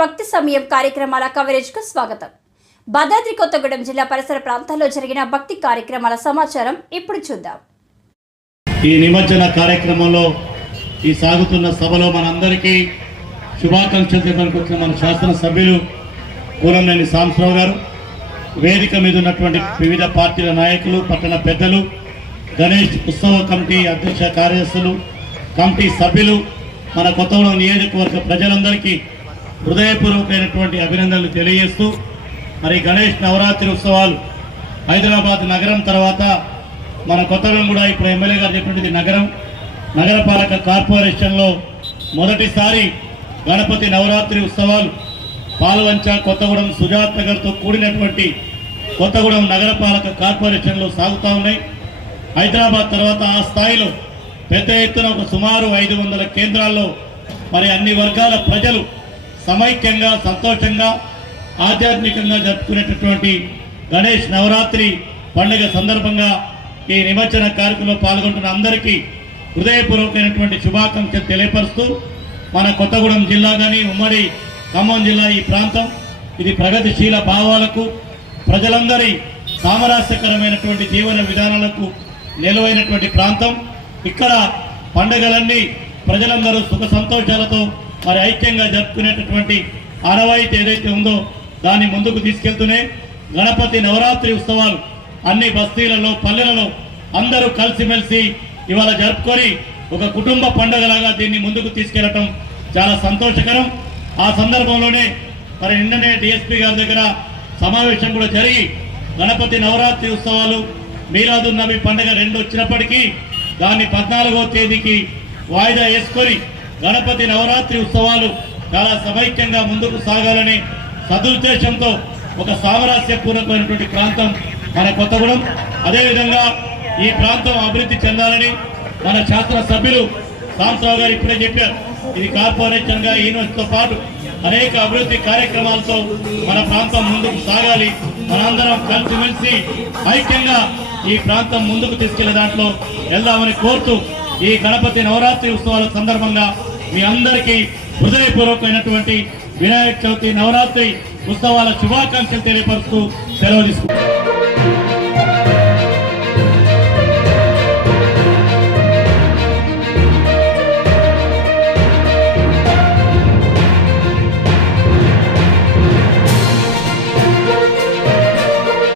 భక్తి సమయం కార్యక్రమాల కవరేజ్ కు స్వాగతం. భద్రాద్రి కొత్తగూడెం జిల్లా పరిసర ప్రాంతాల్లో జరిగిన భక్తి కార్యక్రమాల సమాచారం ఇప్పుడు చూద్దాం. ఈ నిమజ్జన కార్యక్రమంలో ఈ సాగుతున్న సభలో మనందరికీ శుభాకాంక్షలు చెప్పడానికి మన శాసన సభ్యులు కూనంనేని సాంబశివరావు గారు, వేదిక మీద ఉన్నటువంటి వివిధ పార్టీల నాయకులు, పట్టణ పెద్దలు, గణేష్ ఉత్సవ కమిటీ అధ్యక్ష కార్యదర్శులు, కమిటీ సభ్యులు, మన కొత్తగూడెం నియోజకవర్గ ప్రజలందరికీ హృదయపూర్వకమైనటువంటి అభినందనలు తెలియజేస్తూ, మరి గణేష్ నవరాత్రి ఉత్సవాలు హైదరాబాద్ నగరం తర్వాత మన కొత్తగూడెం కూడా ఇప్పుడు ఎమ్మెల్యే గారు చెప్పినటువంటి నగరపాలక కార్పొరేషన్లో మొదటిసారి గణపతి నవరాత్రి ఉత్సవాలు పాల్వంచ, కొత్తగూడెం, సుజాత్ నగర్తో కూడినటువంటి కొత్తగూడెం నగరపాలక కార్పొరేషన్లో సాగుతూ ఉన్నాయి. హైదరాబాద్ తర్వాత ఆ స్థాయిలో పెద్ద ఎత్తున ఒక సుమారు 500 కేంద్రాల్లో మరి అన్ని వర్గాల ప్రజలు సమైక్యంగా, సంతోషంగా, ఆధ్యాత్మికంగా జరుపుకునేటటువంటి గణేష్ నవరాత్రి పండుగ సందర్భంగా ఈ నిమజ్జన కార్యక్రమంలో పాల్గొంటున్న అందరికీ హృదయపూర్వకమైనటువంటి శుభాకాంక్షలు తెలియపరుస్తూ, మన కొత్తగూడెం జిల్లా కానీ ఉమ్మడి ఖమ్మం జిల్లా ఈ ప్రాంతం ఇది ప్రగతిశీల భావాలకు, ప్రజలందరి సామరస్యకరమైనటువంటి జీవన విధానాలకు నిలువైనటువంటి ప్రాంతం. ఇక్కడ పండుగలన్నీ ప్రజలందరూ సుఖ సంతోషాలతో మరి ఐక్యంగా జరుపుకునేటటువంటి ఆనవాయితీ ఏదైతే ఉందో దాన్ని ముందుకు తీసుకెళ్తూనే గణపతి నవరాత్రి ఉత్సవాలు అన్ని బస్తీలలో, పల్లెలలో అందరూ కలిసిమెలిసి ఇవాళ జరుపుకొని ఒక కుటుంబ పండుగలాగా దీన్ని ముందుకు తీసుకెళ్లటం చాలా సంతోషకరం. ఆ సందర్భంలోనే మరి నిన్ననే డిఎస్పీ గారి దగ్గర సమావేశం కూడా జరిగి గణపతి నవరాత్రి ఉత్సవాలు, మీలాదున్ నబీ పండుగ రెండు వచ్చినప్పటికీ దాన్ని 14వ తేదీకి వాయిదా వేసుకొని గణపతి నవరాత్రి ఉత్సవాలు చాలా సమైక్యంగా ముందుకు సాగాలని సదుద్దేశంతో ఒక సామరస్యపూర్వకమైనటువంటి ప్రాంతం మన కొత్తగూడెం. అదేవిధంగా ఈ ప్రాంతం అభివృద్ధి చెందాలని మన శాసన సభ్యులు సాంబశివరావు గారు ఇప్పుడే చెప్పారు. ఇది కార్పొరేషన్గా యూనివర్సిటీతో పాటు అనేక అభివృద్ధి కార్యక్రమాలతో మన ప్రాంతం ముందుకు సాగాలి. మనందరం కలిసిమెలిసి ఐక్యంగా ఈ ప్రాంతం ముందుకు తీసుకెళ్లే దాంట్లో వెళ్దామని కోరుతూ ఈ గణపతి నవరాత్రి ఉత్సవాల సందర్భంగా మీ అందరికీ హృదయపూర్వకమైనటువంటి వినాయక చవితి నవరాత్రి ఉత్సవాల శుభాకాంక్షలు తెలియపరుస్తూ సెలవు తీసుకుంటాం.